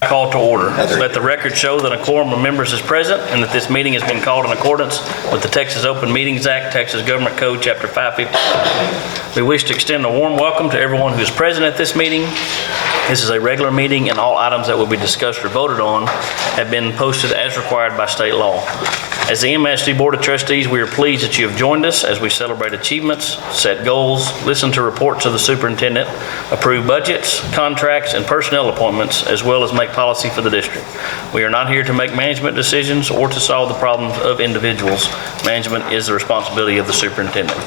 Call to order. Let the record show that a quorum of members is present and that this meeting has been called in accordance with the Texas Open Meetings Act, Texas Government Code, Chapter 555. We wish to extend a warm welcome to everyone who is present at this meeting. This is a regular meeting and all items that will be discussed or voted on have been posted as required by state law. As the MSD Board of Trustees, we are pleased that you have joined us as we celebrate achievements, set goals, listen to reports of the superintendent, approve budgets, contracts, and personnel appointments, as well as make policy for the district. We are not here to make management decisions or to solve the problems of individuals. Management is the responsibility of the superintendent.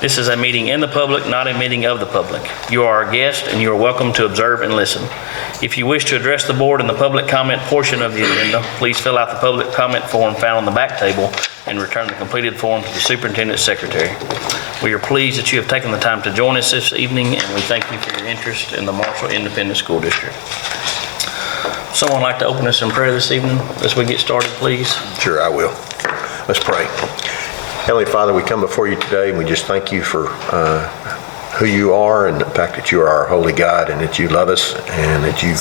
This is a meeting in the public, not a meeting of the public. You are our guest and you are welcome to observe and listen. If you wish to address the board in the public comment portion of the agenda, please fill out the public comment form found on the back table and return the completed form to the superintendent's secretary. We are pleased that you have taken the time to join us this evening, and we thank you for your interest in the Marshall Independent School District. Someone like to open us in prayer this evening as we get started, please? Sure, I will. Let's pray. Heavenly Father, we come before you today and we just thank you for who you are and the fact that you are our holy God and that you love us and that you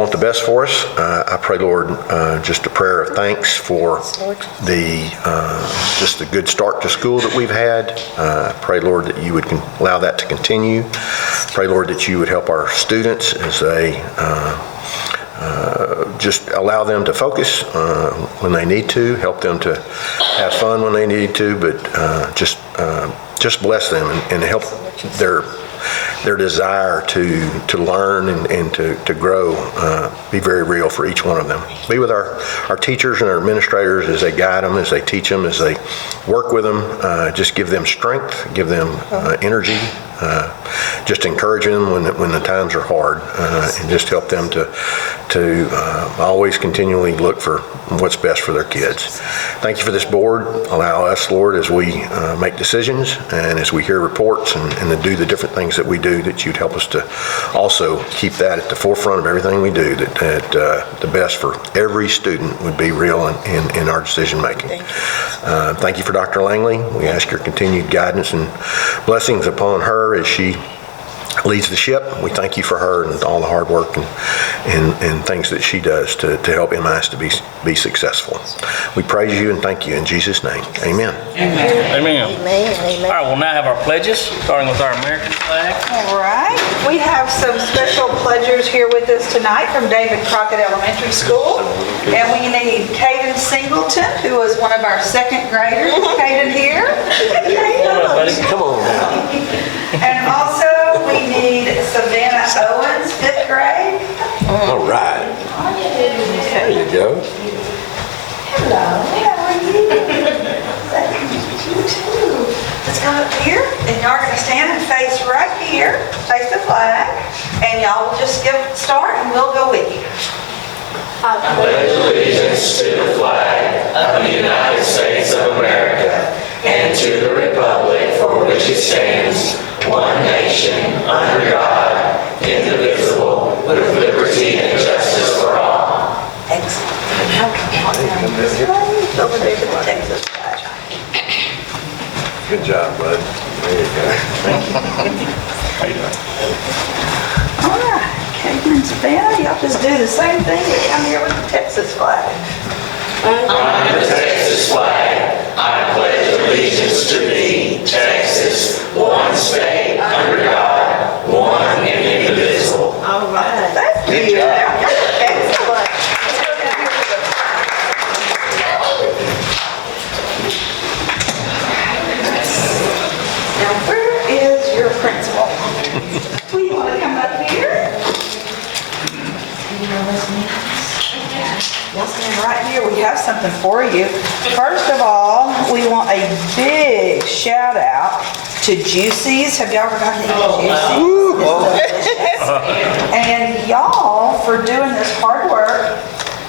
want the best for us. I pray, Lord, just a prayer of thanks for just the good start to school that we've had. Pray, Lord, that you would allow that to continue. Pray, Lord, that you would help our students as they just allow them to focus when they need to, help them to have fun when they need to, but just bless them and help their desire to learn and to grow be very real for each one of them. Be with our teachers and our administrators as they guide them, as they teach them, as they work with them. Just give them strength, give them energy. Just encourage them when the times are hard, and just help them to always continually look for what's best for their kids. Thank you for this board. Allow us, Lord, as we make decisions and as we hear reports and to do the different things that we do, that you'd help us to also keep that at the forefront of everything we do, that the best for every student would be real in our decision making. Thank you for Dr. Langley. We ask your continued guidance and blessings upon her as she leads the ship. We thank you for her and all the hard work and things that she does to help MIS to be successful. We praise you and thank you in Jesus' name. Amen. Amen. Amen. All right, we'll now have our pledges, starting with our American flag. All right. We have some special pledgers here with us tonight from David Crockett Elementary School. And we need Caden Singleton, who was one of our second graders. Caden here. Come on now. And also we need Savannah Owens, 5th grade. All right. There you go. Hello, how are you? You too. Let's come up here, and y'all are going to stand and face right here, face the flag, and y'all will just give it a start, and we'll go with you. I pledge allegiance to the flag of the United States of America and to the republic for which it stands, one nation, under God, indivisible, with liberty and justice for all. Excellent. Over there to the Texas flag. Good job, bud. There you go. How you doing? All right, Caden and Savannah, y'all just do the same thing down here with the Texas flag. Under the Texas flag, I pledge allegiance to thee, Texas, one state, under God, one and indivisible. All right, thank you. Good job. Excellent. Let's go down here with now, where is your principal? We want to come up here. Y'all stand right here. We have something for you. First of all, we want a big shout out to Juicy's. Have y'all ever gotten any Juicy's? It's delicious. And y'all for doing this hard work.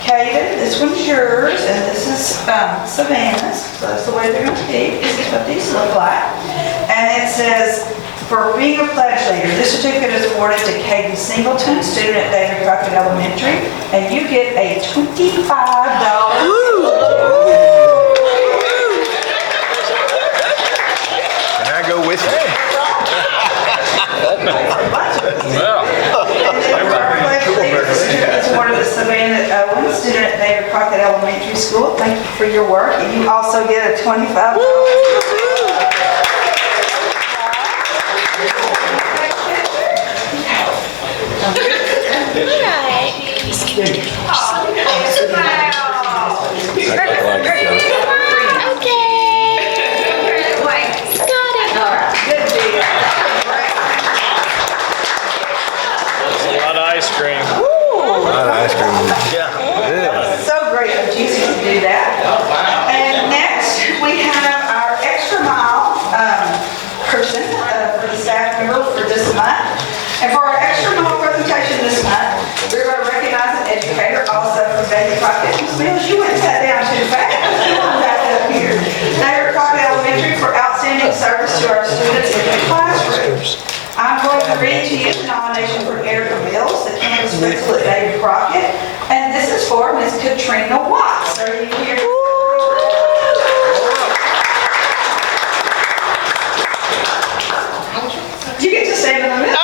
Caden, this one's yours, and this is Savannah's. So that's the way they're going to be. This is what these look like. And it says, for being a pledge leader, this certificate is awarded to Caden Singleton, student at David Crockett Elementary, and you get a $25. Can I go with you? Well, And then for our pledge leader, the certificate is awarded to for your work, and you also get a $25. Good deal. A lot of ice cream. Ice cream. Yeah. So great of Jesus to do that. And next, we have our extra mile person for the staff member for this month. And for our extra mile presentation this month, we're going to recognize an educator also from David Crockett. Ms. Mills, you went and sat down too fast. Come on back up here. David Crockett Elementary for outstanding service to our students in the classrooms. I'm going to read to you the nomination for Erica Mills, the campus principal at David Crockett, and this is for Ms. Katrina Watts. Are you here? You get to stand in the middle.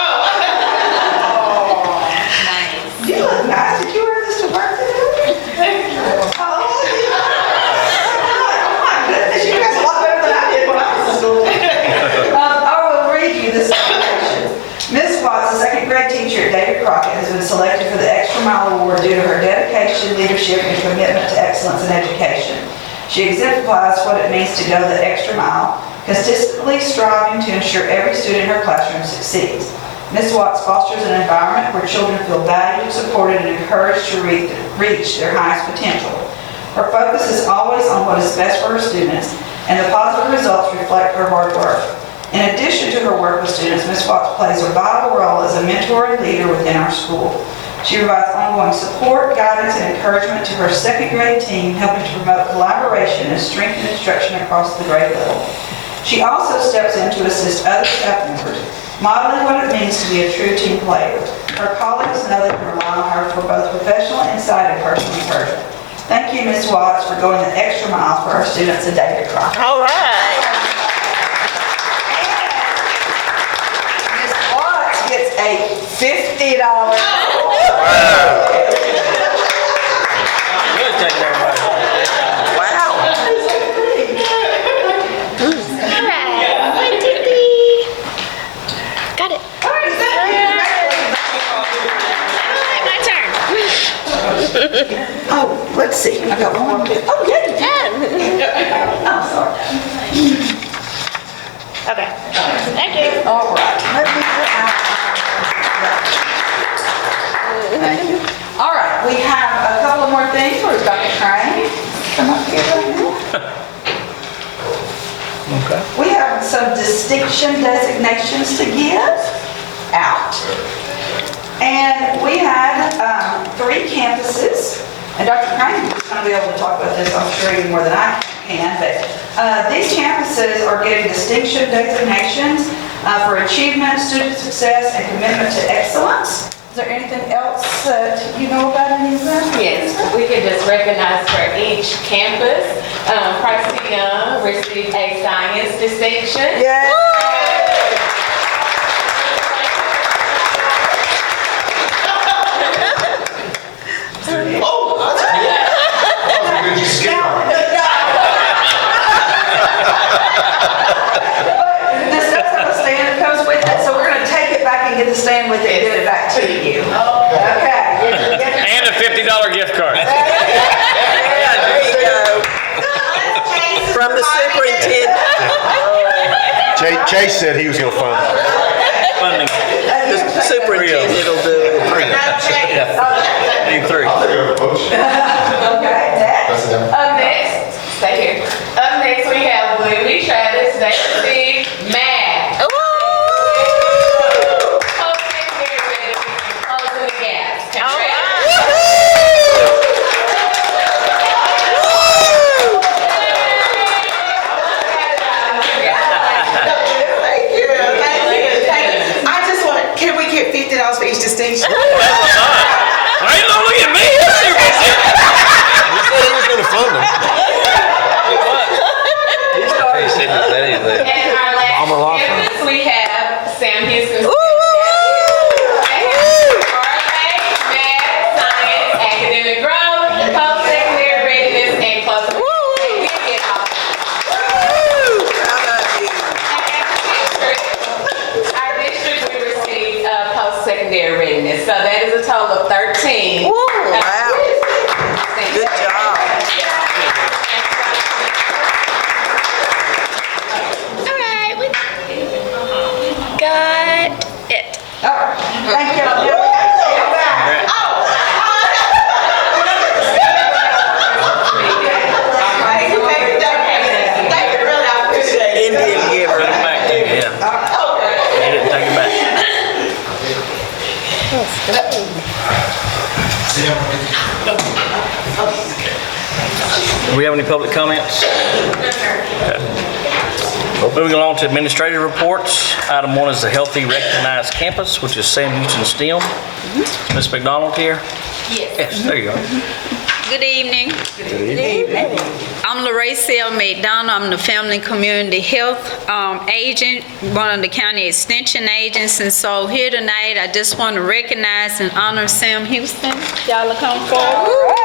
You look nice. Did you wear this to work today? Oh my goodness, you guys a lot better than I did when I was in school. I will read you this nomination. Ms. Watts, a second grade teacher at David Crockett, has been selected for the Extra Mile Award due to her dedication, leadership, and commitment to excellence in education. She exemplifies what it means to go the extra mile, consistently striving to ensure every student in her classroom succeeds. Ms. Watts fosters an environment where children feel valued, supported, and encouraged to reach their highest potential. Her focus is always on what is best for her students, and the positive results reflect her hard work. In addition to her work with students, Ms. Watts plays a vital role as a mentor and leader within our school. She provides ongoing support, guidance, and encouragement to her second grade team, helping to promote collaboration and strengthen instruction across the grade level. She also steps in to assist other staff members, modeling what it means to be a true team player. Her colleagues know they can rely on her for both professional insight and personal encouragement. Thank you, Ms. Watts, for going the extra mile for our students at David Crockett. All right. Ms. Watts gets a $50. Good taking everybody. Wow. All right. Dee. Got it. All right, my turn. Oh, let's see, I got one. Oh, yeah. Oh, sorry. Okay. Thank you. All right. Let me get out. Thank you. All right, we have a couple more things for Dr. Crane. Come up here right now. Okay. We have some distinction designations to give out. And we had 3 campuses, and Dr. Crane is going to be able to talk about this, I'm sure, even more than I can, but these campuses are getting distinction designations for achievement, student success, and commitment to excellence. Is there anything else that you know about any of them? Yes, we can just recognize for each campus. Pricey Young received a science distinction. Yes. This does have a stand that comes with it, so we're going to take it back and get the stand with it and get it back to you. Okay. And a $50 gift card. There you go. From the superintendent. Chase said he was going to fund it. Funding. The superintendent will do it. Need 3. Okay, next. Up next, stay here. Up next, we have Louis Travis, they received math. Posting here, closing the gap. All right. Thank you. I just want, can we get $50 for each distinction? Why you don't look at me? He said he was going to fund them. And our I'm a law last firm. campus, we have Sam Houston. Math, science, academic growth, post-secondary readiness, and closing. have any public comments? Okay. Moving along to administrative reports. Item 1 is the Healthy Recognized Campus, which is Sam Houston STEM. Ms. McDonald here? Yes, there you go. Good evening. Good evening. I'm Larace L. McDonald. I'm the Family Community Health Agent, one of the county extension agents. And so here tonight, I just want to recognize and honor Sam Houston. Y'all will come forward.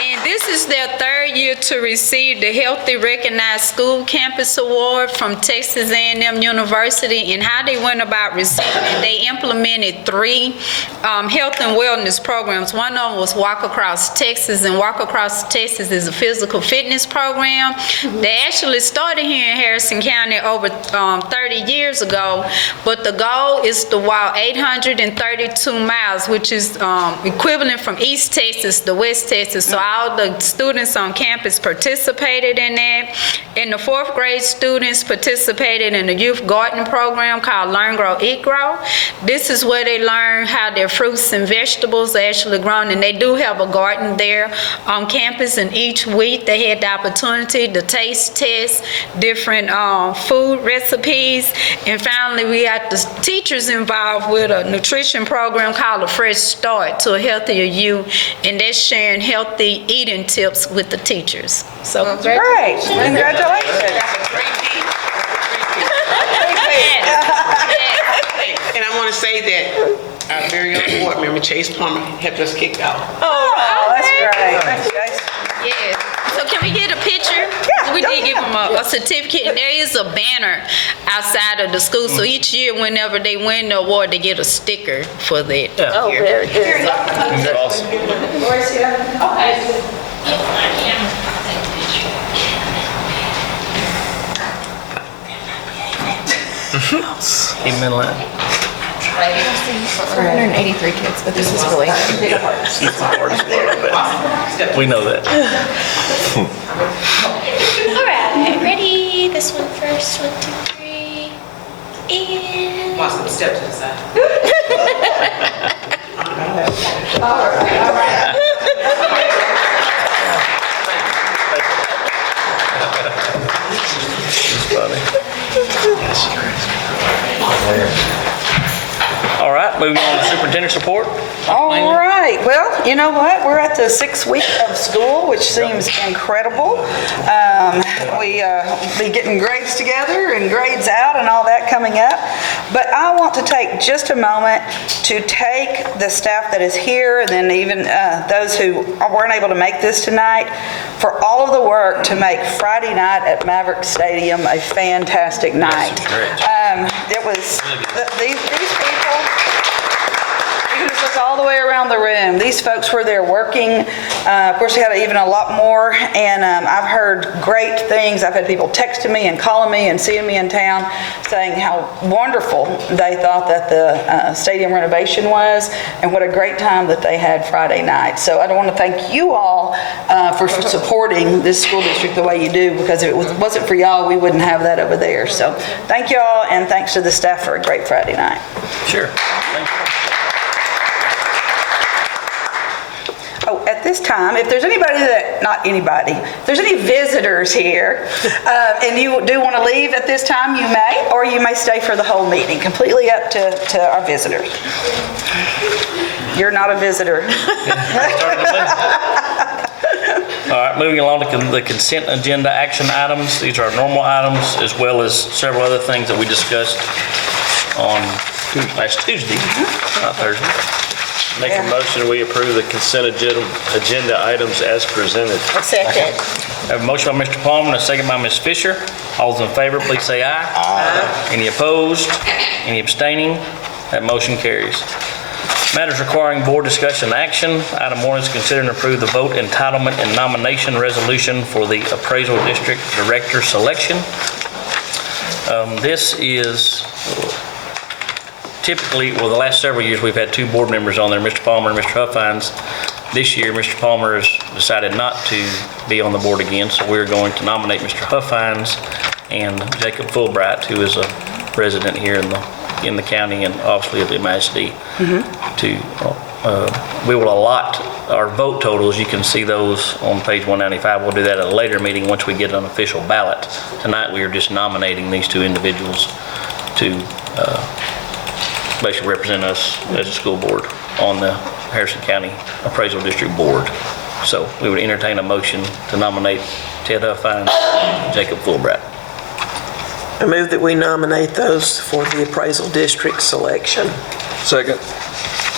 And this is their third year to receive the Healthy Recognized School Campus Award from Texas A&M University. And how they went about receiving it, they implemented 3 health and wellness programs. One of them was Walk Across Texas, and Walk Across Texas is a physical fitness program. They actually started here in Harrison County over 30 years ago, but the goal is to walk 832 miles, which is equivalent from East Texas to West Texas. So all the students on campus participated in that. And the 4th grade students participated in the youth garden program called Learn, Grow, Eat, Grow. This is where they learn how their fruits and vegetables are actually grown, and they do have a garden there on campus, and each week they had the opportunity to taste test different food recipes. And finally, we got the teachers involved with a nutrition program called A Fresh Start to a Healthier You, and they're sharing healthy eating tips with the teachers. So Great, congratulations. And I want to say that our very own board member, Chase Plummer, helped us kick off. Oh, that's great. Thanks, guys. yeah. So can we get a picture? Yeah, We did give them a certificate, and there is a banner outside of the school. So each year, whenever they win the award, they get a sticker for that. Yeah. year. Very good. Awesome. Keep them in line. 483 kids, but this is really big part. It's the hardest part, but we know that. All right, ready? This one first. 1, 2, 3. And Awesome, step to the side. All right, moving on to superintendent's report. All right, well, you know what? We're at the 6th week of school, which seems incredible. We be getting grades together and grades out and all that coming up. But I want to take just a moment to take the staff that is here, and then even those who weren't able to make this tonight, for all of the work to make Friday night at Maverick Stadium a fantastic night. It was, these people, you can just look all the way around the room. These folks were there working. Of course, we had even a lot more, and I've heard great things. I've had people texting me and calling me and seeing me in town saying how wonderful they thought that the stadium renovation was, and what a great time that they had Friday night. So I want to thank you all for supporting this school district the way you do, because if it wasn't for y'all, we wouldn't have that over there. So thank you all, and thanks to the staff for a great Friday night. Sure. Thank you. Oh, at this time, if there's anybody that, not anybody, if there's any visitors here, and you do want to leave at this time, you may, or you may stay for the whole meeting, completely up to our visitors. You're not a visitor. All right, moving along to the consent agenda action items. These are normal items, as well as several other things that we discussed on last Tuesday, not Thursday. Make a motion, we approve the consent agenda items as presented. Second. I have a motion by Mr. Palmer and a second by Ms. Fisher. All those in favor, please say aye. Aye. Any opposed? Any abstaining? That motion carries. Matters requiring board discussion and action. Item 1 is consider and approve the vote entitlement and nomination resolution for the appraisal district director selection. This is typically, well, the last several years, we've had 2 board members on there, Mr. Palmer and Mr. Huffines. This year, Mr. Palmer has decided not to be on the board again, so we're going to nominate Mr. Huffines and Jacob Fulbright, who is a resident here in the county and obviously of MISD, to we will allot our vote totals. You can see those on page 195. We'll do that at a later meeting once we get an official ballot. Tonight, we are just nominating these two individuals to basically represent us as a school board on the Harrison County Appraisal District Board. So we would entertain a motion to nominate Ted Huffine and Jacob Fulbright. I move that we nominate those for the appraisal district selection. Second.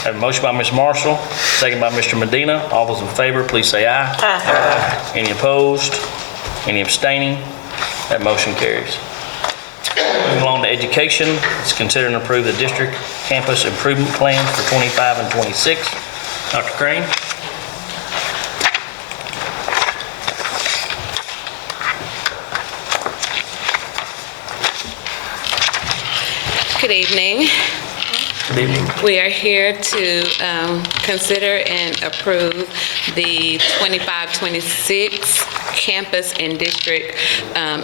Have a motion by Ms. Marshall, second by Mr. Medina. All those in favor, please say aye. Aye. Any opposed? Any abstaining? That motion carries. Moving along to education, let's consider and approve the district campus improvement plans for 25 and 26. Dr. Crane? Good evening. Good evening. We are here to consider and approve the 25-26 campus and district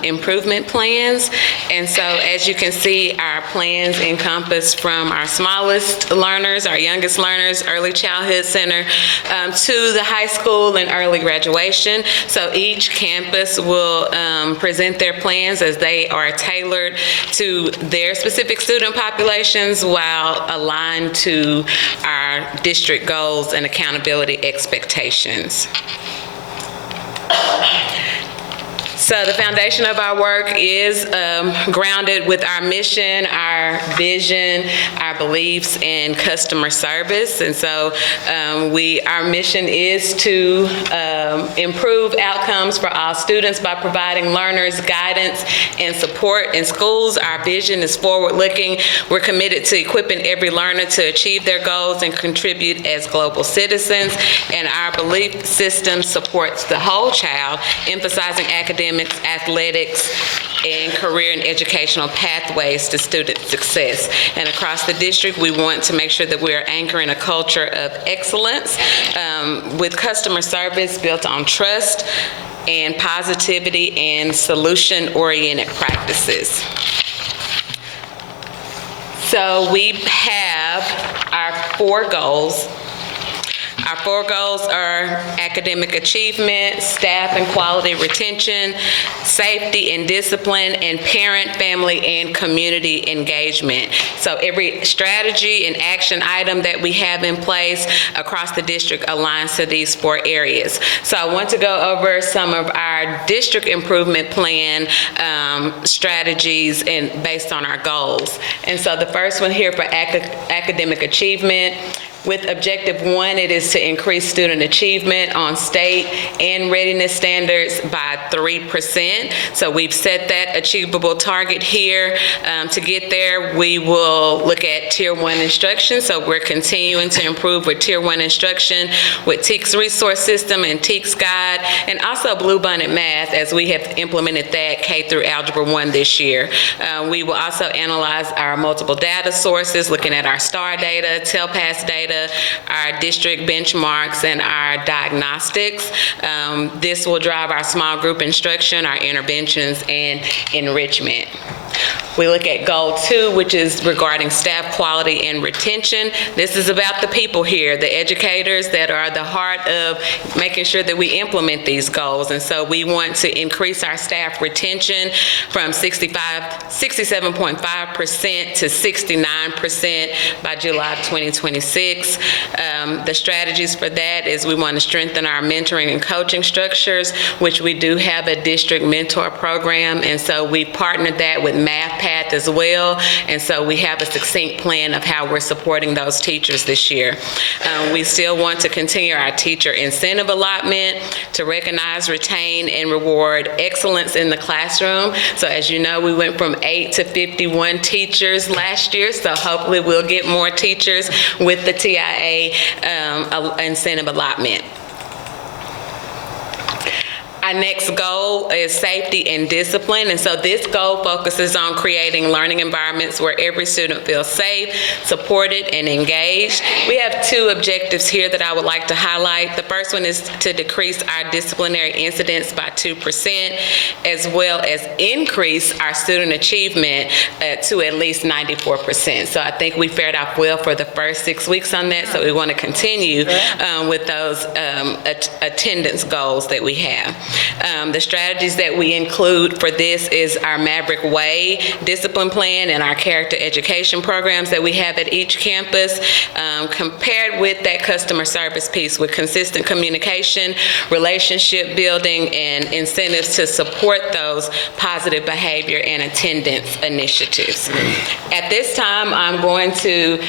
improvement plans. And so as you can see, our plans encompass from our smallest learners, our youngest learners, early childhood center, to the high school and early graduation. So each campus will present their plans as they are tailored to their specific student populations while aligned to our district goals and accountability expectations. So the foundation of our work is grounded with our mission, our vision, our beliefs, and customer service. And so our mission is to improve outcomes for all students by providing learners guidance and support in schools. Our vision is forward-looking. We're committed to equipping every learner to achieve their goals and contribute as global citizens. And our belief system supports the whole child, emphasizing academics, athletics, and career and educational pathways to student success. And across the district, we want to make sure that we are anchoring a culture of excellence with customer service built on trust and positivity and solution-oriented practices. So we have our 4 goals. Our 4 goals are academic achievement, staff and quality retention, safety and discipline, and parent, family, and community engagement. So every strategy and action item that we have in place across the district aligns to these 4 areas. So I want to go over some of our district improvement plan strategies and based on our goals. And so the first one here for academic achievement. With objective 1, it is to increase student achievement on state and readiness standards by 3%. So we've set that achievable target here. To get there, we will look at Tier 1 instruction. So we're continuing to improve with Tier 1 instruction with TEKS resource system and TEKS guide, and also Bluebonnet Math as we have implemented that K through Algebra 1 this year. We will also analyze our multiple data sources, looking at our STAR data, TELPAS data, our district benchmarks, and our diagnostics. This will drive our small group instruction, our interventions, and enrichment. We look at goal 2, which is regarding staff quality and retention. This is about the people here, the educators that are the heart of making sure that we implement these goals. And so we want to increase our staff retention from 67.5% to 69% by July 2026. The strategies for that is we want to strengthen our mentoring and coaching structures, which we do have a district mentor program. And so we partnered that with MathPath as well, and so we have a succinct plan of how we're supporting those teachers this year. We still want to continue our teacher incentive allotment to recognize, retain, and reward excellence in the classroom. So as you know, we went from 8 to 51 teachers last year, so hopefully we'll get more teachers with the TIA incentive allotment. Our next goal is safety and discipline, and so this goal focuses on creating learning environments where every student feels safe, supported, and engaged. We have two objectives here that I would like to highlight. The first one is to decrease our disciplinary incidents by 2%, as well as increase our student achievement to at least 94%. So I think we fared out well for the first 6 weeks on that, so we want to continue with those attendance goals that we have. The strategies that we include for this is our Maverick Way discipline plan and our character education programs that we have at each campus, compared with that customer service piece with consistent communication, relationship building, and incentives to support those positive behavior and attendance initiatives. At this time, I'm going to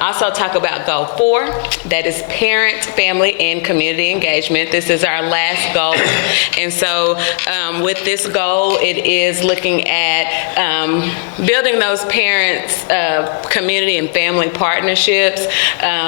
also talk about Goal 4, that is parent, family, and community engagement. This is our last goal, and so with this goal, it is looking at building those parents' community and family partnerships,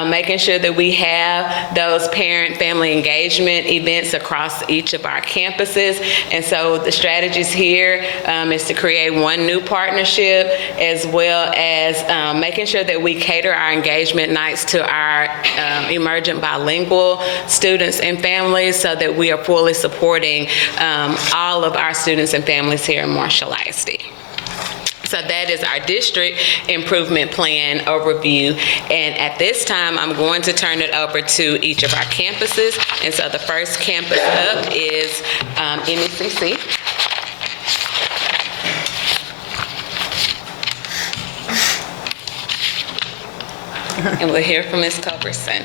making sure that we have those parent-family engagement events across each of our campuses. And so the strategies here is to create one new partnership, as well as making sure that we cater our engagement nights to our emergent bilingual students and families, so that we are fully supporting all of our students and families here in Marshall ISD. So that is our district improvement plan overview. And at this time, I'm going to turn it over to each of our campuses. And so the first campus up is MECC. And we'll hear from Ms. Culbertson.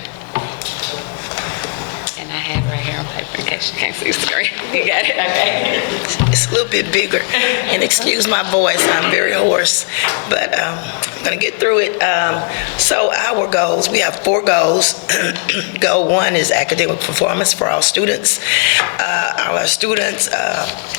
And I have it right here on paper in case you can't see the screen. You got it? Okay. It's a little bit bigger, and excuse my voice, I'm very hoarse, but I'm gonna get through it. So our goals, we have 4 goals. Goal 1 is academic performance for all students. Our students'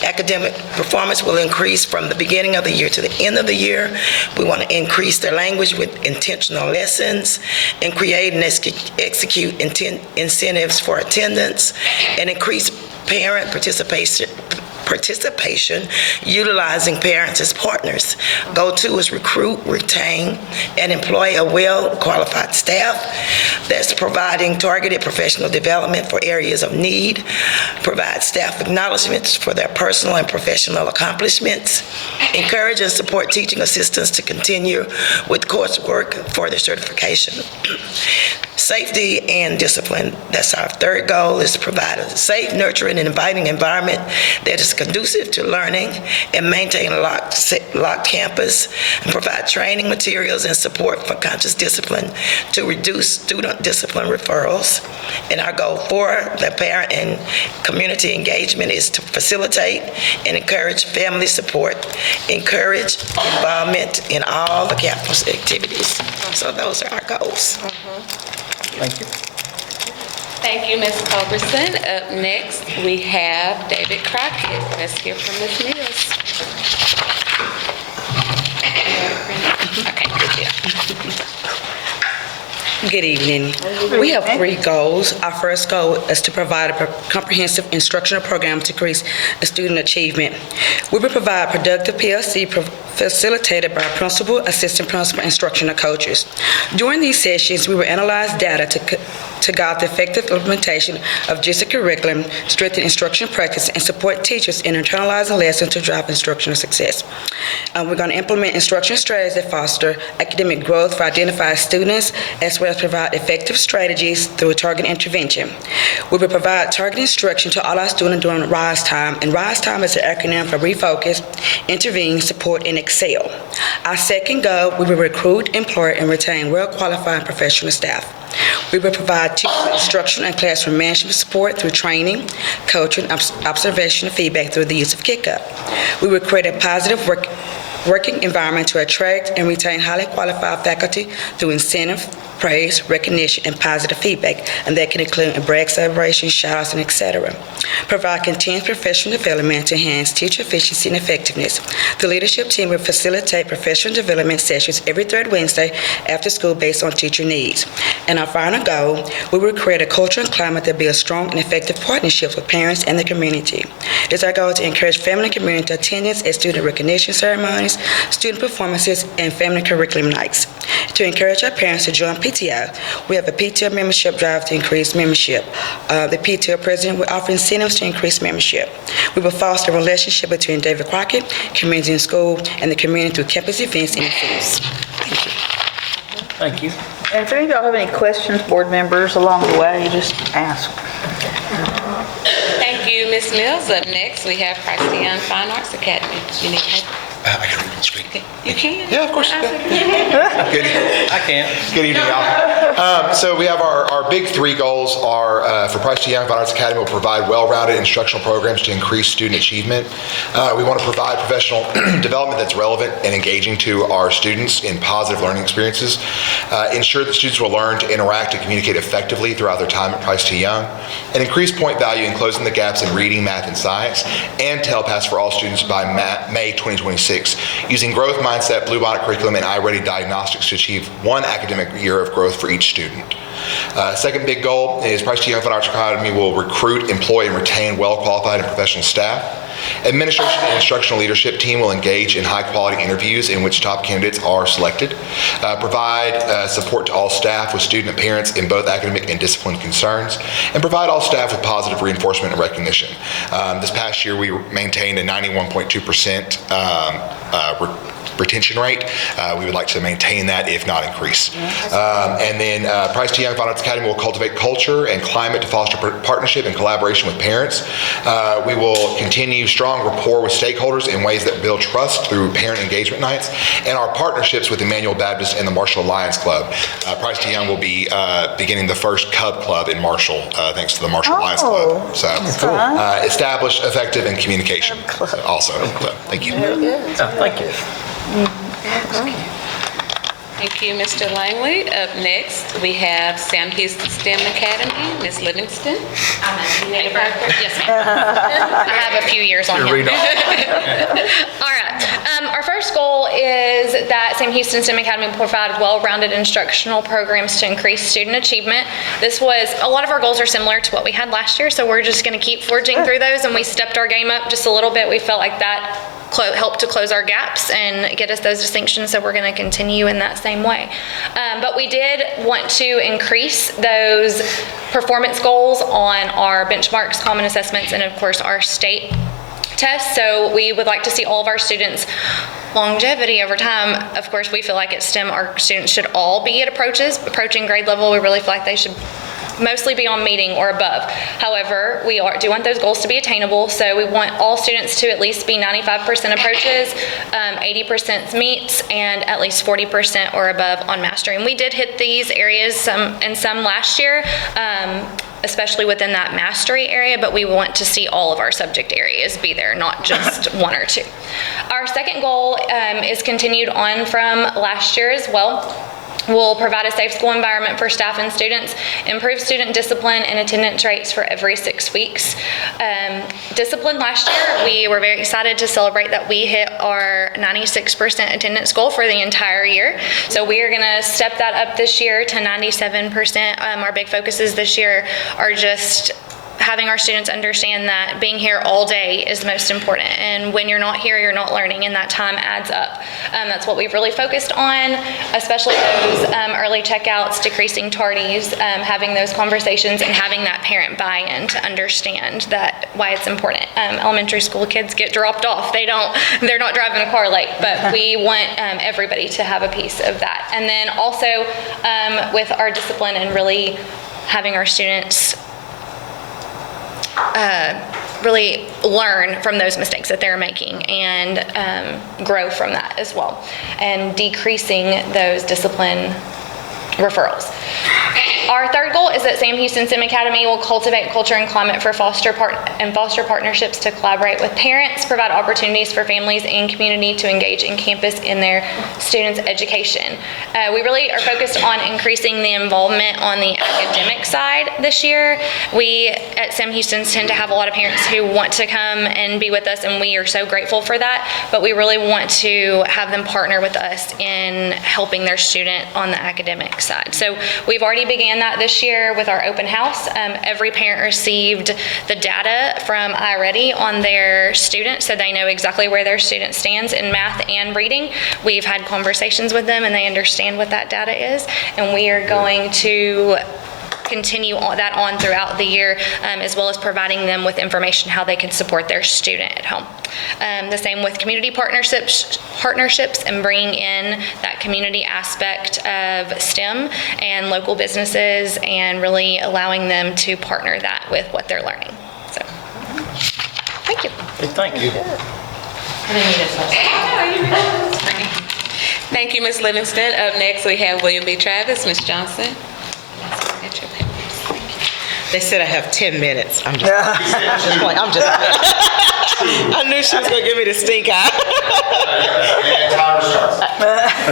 academic performance will increase from the beginning of the year to the end of the year. We want to increase their language with intentional lessons and create and execute incentives for attendance, and increase parent participation utilizing parents as partners. Goal 2 is recruit, retain, and employ a well-qualified staff that's providing targeted professional development for areas of need, provide staff acknowledgments for their personal and professional accomplishments, encourage and support teaching assistants to continue with coursework for their certification. Safety and discipline, that's our 3rd goal, is to provide a safe, nurturing, and inviting environment that is conducive to learning, and maintain a locked campus, and provide training materials and support for conscious discipline to reduce student discipline referrals. And our goal 4, the parent and community engagement, is to facilitate and encourage family support, encourage involvement in all the campus activities. So those are our goals. Thank you. Thank you, Ms. Culbertson. Up next, we have David Crockett. Let's hear from Ms. Mills. Okay, good deal. Good evening. We have 3 goals. Our first goal is to provide a comprehensive instructional program to increase student achievement. We will provide productive PLC facilitated by principal, assistant principal, instructional coaches. During these sessions, we will analyze data to guide the effective implementation of district curriculum, strengthen instructional practice, and support teachers in internalizing lessons to drive instructional success. We're going to implement instructional strategies that foster academic growth for identified students, as well as provide effective strategies through target intervention. We will provide target instruction to all our students during RISE time, and RISE time is an acronym for refocus, intervene, support, and excel. Our second goal, we will recruit, employ, and retain well-qualified professional staff. We will provide teacher instructional and classroom management support through training, coaching, observation, and feedback through the use of Kick Up. We will create a positive working environment to attract and retain highly qualified faculty through incentive, praise, recognition, and positive feedback, and that can include a brag celebration, shout-outs, and etc. Provide continuous professional development to enhance teacher efficiency and effectiveness. The leadership team will facilitate professional development sessions every third Wednesday after school based on teacher needs. And our final goal, we will create a culture and climate that builds strong and effective partnerships with parents and the community. It is our goal to encourage family and community attendance at student recognition ceremonies, student performances, and family curriculum nights. To encourage our parents to join PTO, we have a PTO membership drive to increase membership. The PTO president will offer incentives to increase membership. We will foster a relationship between David Crockett, community and school, and the community through campus events and incentives. Thank you. Thank you. And if any of y'all have any questions, board members, along the way, just ask. Thank you, Ms. Mills. Up next, we have Christ Young Fine Arts Academy. You need help? I can read the screen. You can? Yeah, of course. Good. I can't. Good evening, y'all. So we have our big three goals are for Price Young Fine Arts Academy will provide well-rounded instructional programs to increase student achievement. We want to provide professional development that's relevant and engaging to our students in positive learning experiences. Ensure that students will learn to interact and communicate effectively throughout their time at Price Young. And increase point value in closing the gaps in reading, math, and science. And Tell Pass for all students by May 2026. Using growth mindset, Bluebonnet curriculum, and iReady diagnostics to achieve one academic year of growth for each student. Second big goal is Price Young Fine Arts Academy will recruit, employ, and retain well-qualified and professional staff. Administration and instructional leadership team will engage in high-quality interviews in which top candidates are selected. Provide support to all staff with student and parents in both academic and discipline concerns, and provide all staff with positive reinforcement and recognition. This past year, we maintained a 91.2% retention rate. We would like to maintain that, if not increase. And then Price Young Fine Arts Academy will cultivate culture and climate to foster partnership and collaboration with parents. We will continue strong rapport with stakeholders in ways that build trust through parent engagement nights, and our partnerships with Emmanuel Baptist and the Marshall Lions Club. Price Young will be beginning the first Cub Club in Marshall, thanks to the Marshall Lions Club. So establish effective and communication also. So, thank you. Thank you. Thank you, Mr. Langley. Up next, we have Sam Houston STEM Academy, Ms. Livingston. I'm a neighbor. Yes, ma'am. I have a few years on him. All right. Our first goal is that Sam Houston STEM Academy will provide well-rounded instructional programs to increase student achievement. A lot of our goals are similar to what we had last year, so we're just going to keep forging through those, and we stepped our game up just a little bit. We felt like that help to close our gaps and get us those distinctions, so we're going to continue in that same way. But we did want to increase those performance goals on our benchmarks, common assessments, and of course our state tests. So we would like to see all of our students' longevity over time. Of course, we feel like at STEM our students should all be at approaching grade level. We really feel like they should mostly be on meeting or above. However, we do want those goals to be attainable, so we want all students to at least be 95% approaches, 80% meets, and at least 40% or above on mastery. And we did hit these areas some last year, especially within that mastery area, but we want to see all of our subject areas be there, not just one or two. Our second goal is continued on from last year as well. We'll provide a safe school environment for staff and students, improve student discipline and attendance rates for every 6 weeks. Discipline last year, we were very excited to celebrate that we hit our 96% attendance goal for the entire year. So we are going to step that up this year to 97%. Our big focuses this year are just having our students understand that being here all day is most important, and when you're not here, you're not learning, and that time adds up. That's what we've really focused on, especially those early checkouts, decreasing tardies, having those conversations, and having that parent buy-in to understand that why it's important. Elementary school kids get dropped off. They're not driving a car late, but we want everybody to have a piece of that. And then also with our discipline and really having our students really learn from those mistakes that they're making and grow from that as well, and decreasing those discipline referrals. Our third goal is that Sam Houston STEM Academy will cultivate culture and climate for foster partnerships to collaborate with parents, provide opportunities for families and community to engage in campus in their students' education. We really are focused on increasing the involvement on the academic side this year. We at Sam Houston tend to have a lot of parents who want to come and be with us, and we are so grateful for that, but we really want to have them partner with us in helping their student on the academic side. So we've already began that this year with our open house. Every parent received the data from iReady on their student, so they know exactly where their student stands in math and reading. We've had conversations with them and they understand what that data is, and we are going to continue that on throughout the year, as well as providing them with information how they can support their student at home. The same with community partnerships and bringing in that community aspect of STEM and local businesses and really allowing them to partner that with what they're learning. So, thank you. Thank you. Thank you, Ms. Livingston. Up next, we have William B. Travis. Ms. Johnson. They said I have 10 minutes. I'm just playing. I knew she was going to give me the stink eye.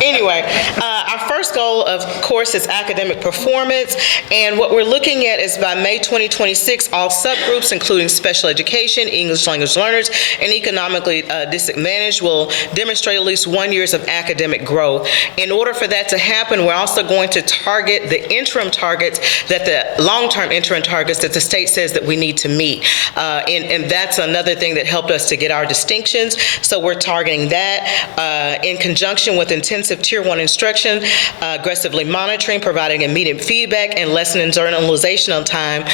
Anyway, our first goal, of course, is academic performance. And what we're looking at is by May 2026, all subgroups, including special education, English language learners, and economically disadvantaged, will demonstrate at least 1 year of academic growth. In order for that to happen, we're also going to target the interim targets, that the long-term interim targets that the state says that we need to meet. And that's another thing that helped us to get our distinctions. So we're targeting that in conjunction with intensive Tier 1 instruction, aggressively monitoring, providing immediate feedback, and lesson internalization time,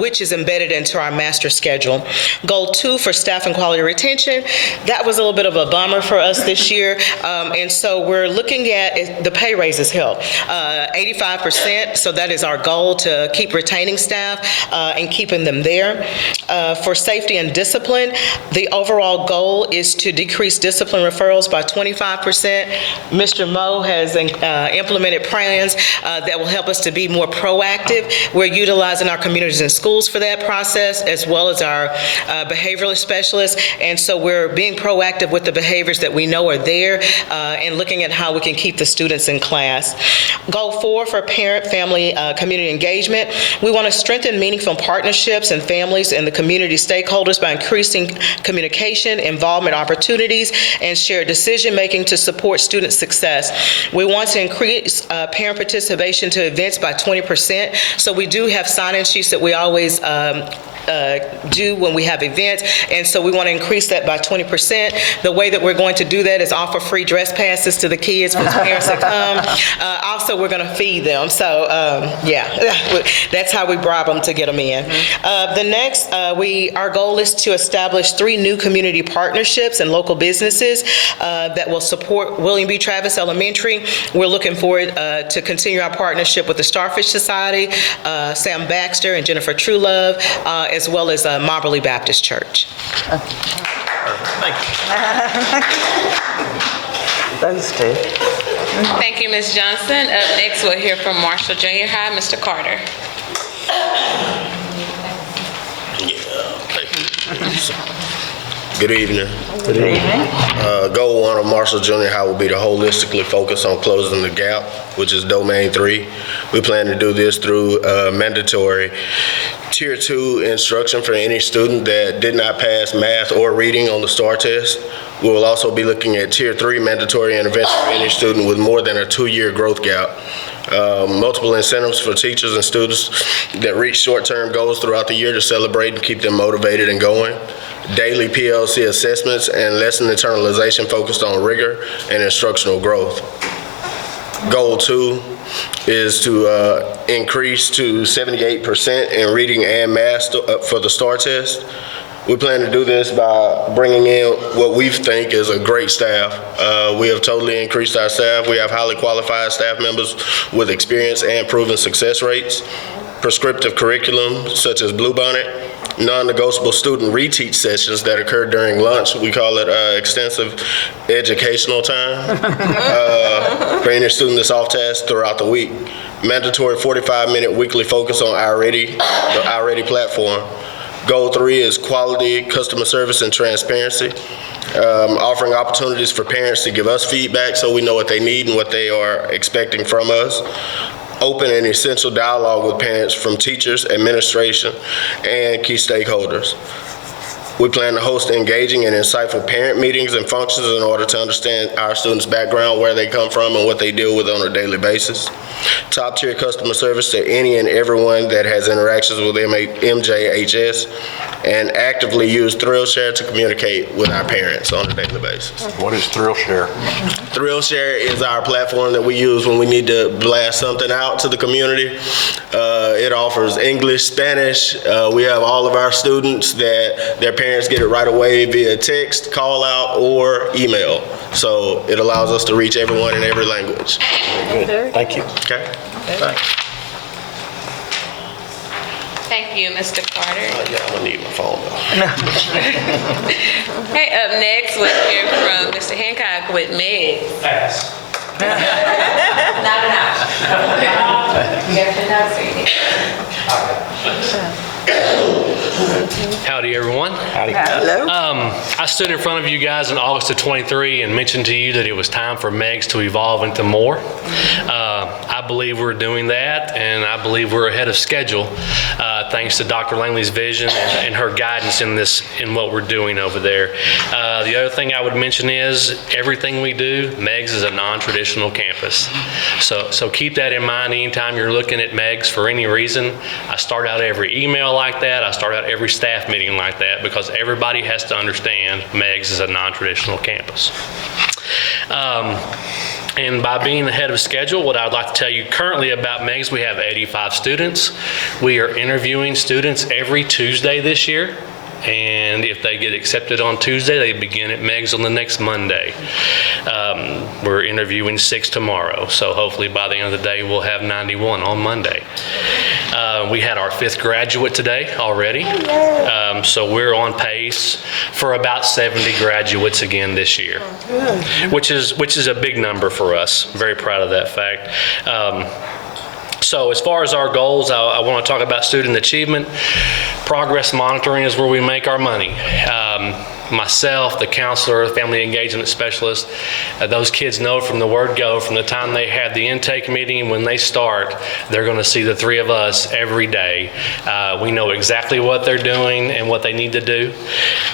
which is embedded into our master schedule. Goal 2 for staff and quality retention, that was a little bit of a bummer for us this year. And so we're looking at the pay raises help. 85%, so that is our goal, to keep retaining staff and keeping them there. For safety and discipline, the overall goal is to decrease discipline referrals by 25%. Mr. Moe has implemented plans that will help us to be more proactive. We're utilizing our communities and schools for that process, as well as our behavioral specialists. And so we're being proactive with the behaviors that we know are there and looking at how we can keep the students in class. Goal 4 for parent, family, community engagement. We want to strengthen meaningful partnerships and families and the community stakeholders by increasing communication, involvement opportunities, and shared decision-making to support student success. We want to increase parent participation to events by 20%. So we do have sign-in sheets that we always do when we have events, and so we want to increase that by 20%. The way that we're going to do that is offer free dress passes to the kids for parents that come. Also, we're going to feed them. So, yeah, that's how we bribe them to get them in. The next, our goal is to establish 3 new community partnerships and local businesses that will support William B. Travis Elementary. We're looking forward to continue our partnership with the Starfish Society, Sam Baxter and Jennifer Truelove, as well as Moberly Baptist Church. Thank you. Those two. Thank you, Ms. Johnson. Up next, we'll hear from Marshall Junior High, Mr. Carter. Good evening. Good evening. Goal 1 of Marshall Junior High will be to holistically focus on closing the gap, which is domain 3. We plan to do this through mandatory Tier 2 instruction for any student that did not pass math or reading on the STAR test. We will also be looking at Tier 3 mandatory intervention for any student with more than a 2-year growth gap. Multiple incentives for teachers and students that reach short-term goals throughout the year to celebrate and keep them motivated and going. Daily PLC assessments and lesson internalization focused on rigor and instructional growth. Goal 2 is to increase to 78% in reading and math for the STAR test. We plan to do this by bringing in what we think is a great staff. We have totally increased our staff. We have highly qualified staff members with experience and proven success rates. Prescriptive curriculum such as Bluebonnet, non-negotiable student reteach sessions that occur during lunch. We call it extensive educational time. Bringing your students off task throughout the week. Mandatory 45-minute weekly focus on iReady, the iReady platform. Goal 3 is quality customer service and transparency. Offering opportunities for parents to give us feedback so we know what they need and what they are expecting from us. Open and essential dialogue with parents from teachers, administration, and key stakeholders. We plan to host engaging and insightful parent meetings and functions in order to understand our students' background, where they come from, and what they deal with on a daily basis. Top-tier customer service to any and everyone that has interactions with MJHS, and actively use ThrillShare to communicate with our parents on a daily basis. What is ThrillShare? ThrillShare is our platform that we use when we need to blast something out to the community. It offers English, Spanish. We have all of our students that their parents get it right away via text, call out, or email. So it allows us to reach everyone in every language. Good. Thank you. Okay. Thanks. Thank you, Mr. Carter. Yeah, I'm gonna need my phone though. Hey, up next, we'll hear from Mr. Hancock with Meg. Pass. Not enough. You have to know, Howdy, everyone. Howdy. Hello? I stood in front of you guys in August of '23 and mentioned to you that it was time for MEGS to evolve into more. I believe we're doing that, and I believe we're ahead of schedule, thanks to Dr. Langley's vision and her guidance in what we're doing over there. The other thing I would mention is everything we do, MEGS is a non-traditional campus. So keep that in mind anytime you're looking at MEGS for any reason. I start out every email like that. I start out every staff meeting like that, because everybody has to understand MEGS is a non-traditional campus. And by being ahead of schedule, what I'd like to tell you currently about MEGS, we have 85 students. We are interviewing students every Tuesday this year. And if they get accepted on Tuesday, they begin at MEGS on the next Monday. We're interviewing 6 tomorrow, so hopefully by the end of the day, we'll have 91 on Monday. We had our 5th graduate today already, so we're on pace for about 70 graduates again this year, which is a big number for us. Very proud of that fact. So as far as our goals, I want to talk about student achievement. Progress monitoring is where we make our money. Myself, the counselor, family engagement specialist, those kids know from the word go, from the time they have the intake meeting, when they start, they're going to see the 3 of us every day. We know exactly what they're doing and what they need to do,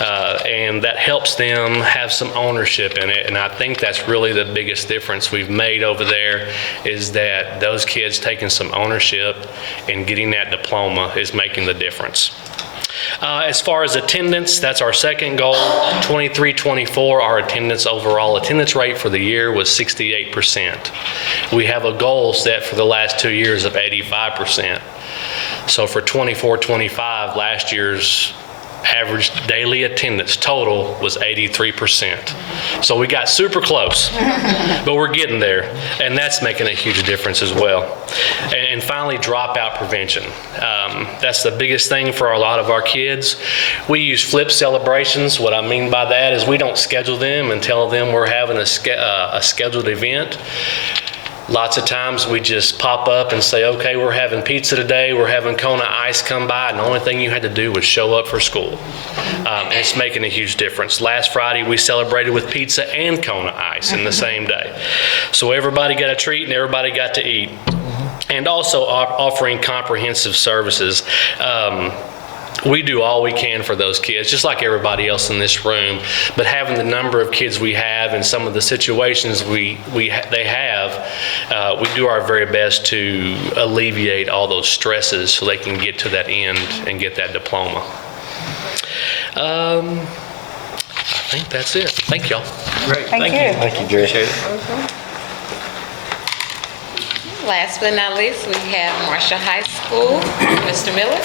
and that helps them have some ownership in it. And I think that's really the biggest difference we've made over there, is that those kids taking some ownership and getting that diploma is making the difference. As far as attendance, that's our second goal. 23-24, our overall attendance rate for the year was 68%. We have a goal set for the last 2 years of 85%. So for 24-25, last year's average daily attendance total was 83%. So we got super close, but we're getting there, and that's making a huge difference as well. And finally, dropout prevention. That's the biggest thing for a lot of our kids. We use flip celebrations. What I mean by that is we don't schedule them and tell them we're having a scheduled event. Lots of times we just pop up and say, okay, we're having pizza today, we're having Kona Ice come by, and the only thing you had to do was show up for school. And it's making a huge difference. Last Friday, we celebrated with pizza and Kona Ice in the same day. So everybody got a treat and everybody got to eat. And also offering comprehensive services. We do all we can for those kids, just like everybody else in this room. But having the number of kids we have and some of the situations they have, we do our very best to alleviate all those stresses so they can get to that end and get that diploma. I think that's it. Thank y'all. Great. Thank you. Thank you, Jerry. Appreciate it. Last but not least, we have Marshall High School. Mr. Miller.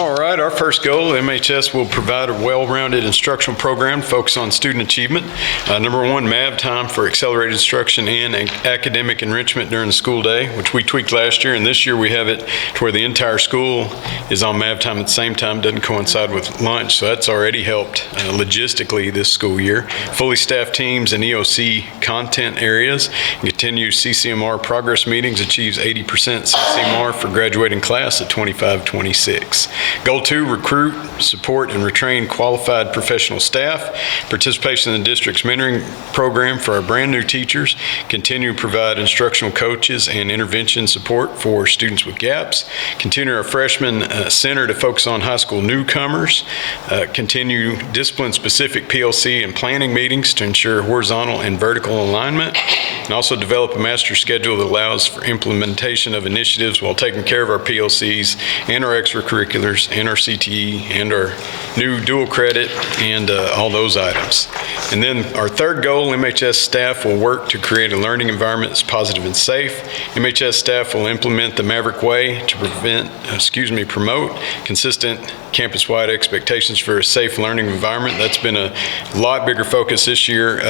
All right, our first goal, MHS will provide a well-rounded instructional program focused on student achievement. Number one, MAV time for accelerated instruction and academic enrichment during the school day, which we tweaked last year, and this year we have it to where the entire school is on MAV time at the same time, doesn't coincide with lunch, so that's already helped logistically this school year. Fully staffed teams in EOC content areas, and continue CCMR progress meetings, achieves 80% CCMR for graduating class of 25-26. Goal 2, recruit, support, and retrain qualified professional staff. Participation in the district's mentoring program for our brand new teachers. Continue to provide instructional coaches and intervention support for students with gaps. Continue our freshman center to focus on high school newcomers. Continue discipline-specific PLC and planning meetings to ensure horizontal and vertical alignment. And also develop a master schedule that allows for implementation of initiatives while taking care of our PLCs and our extracurriculars and our CTE and our new dual credit and all those items. And then our third goal, MHS staff will work to create a learning environment that's positive and safe. MHS staff will implement the Maverick Way to promote consistent campus-wide expectations for a safe learning environment. That's been a lot bigger focus this year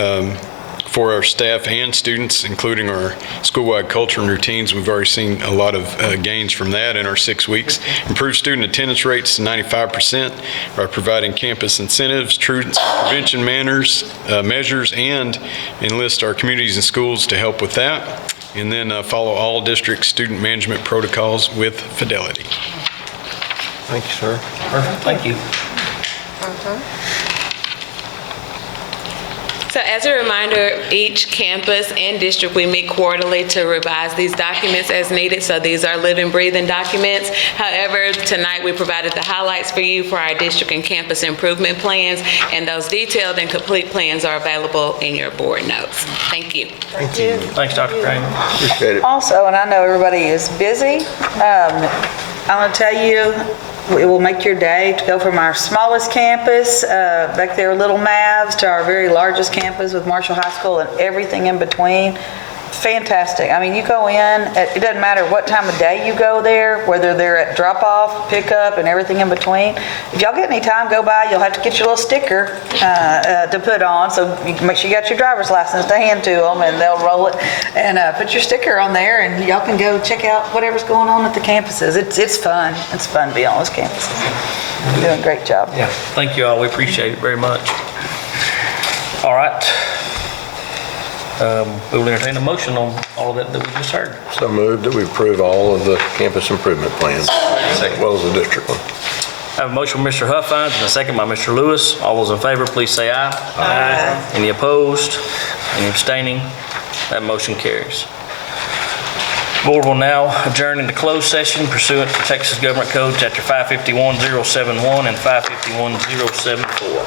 for our staff and students, including our school-wide culture and routines. We've already seen a lot of gains from that in our 6 weeks. Improve student attendance rates to 95% by providing campus incentives, truth prevention measures, and enlist our communities and schools to help with that. And then follow all district student management protocols with fidelity. Thank you, sir. Perfect, thank you. So as a reminder, each campus and district, we meet quarterly to revise these documents as needed. So these are living, breathing documents. However, tonight we provided the highlights for you for our district and campus improvement plans, and those detailed and complete plans are available in your board notes. Thank you. Thank you. Thanks, Dr. Crane. Appreciate it. Also, and I know everybody is busy, I'm going to tell you, it will make your day to go from our smallest campus, back there, Little Mavs, to our very largest campus with Marshall High School and everything in between. Fantastic. I mean, you go in, it doesn't matter what time of day you go there, whether they're at drop-off, pick-up, and everything in between. If y'all get any time, go by, you'll have to get your little sticker to put on, so you can make sure you got your driver's license to hand to them, and they'll roll it, and put your sticker on there, and y'all can go check out whatever's going on at the campuses. It's fun. It's fun to be on those campuses. You're doing a great job. Yeah, thank you all. We appreciate it very much. All right. We will entertain a motion on all of that we just heard. So moved that we approve all of the campus improvement plans, as well as the district one. I have a motion from Mr. Huffines and a second by Mr. Lewis. All those in favor, please say aye. Aye. Any opposed? Any abstaining? That motion carries. Board will now adjourn into closed session pursuant to Texas Government Code Chapter 551-071 and 551-074.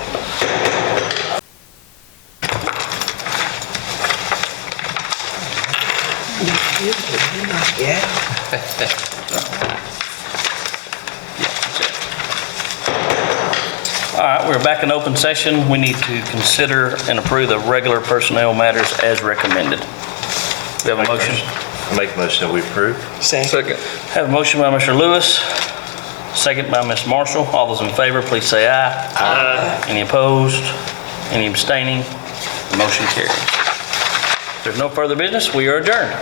Yeah. All right, we're back in open session. We need to consider and approve the regular personnel matters as recommended. We have a motion. Make a motion that we approve. Second. Have a motion by Mr. Lewis, second by Ms. Marshall. All those in favor, please say aye. Aye. Any opposed? Any abstaining? The motion carries. If there's no further business, we are adjourned.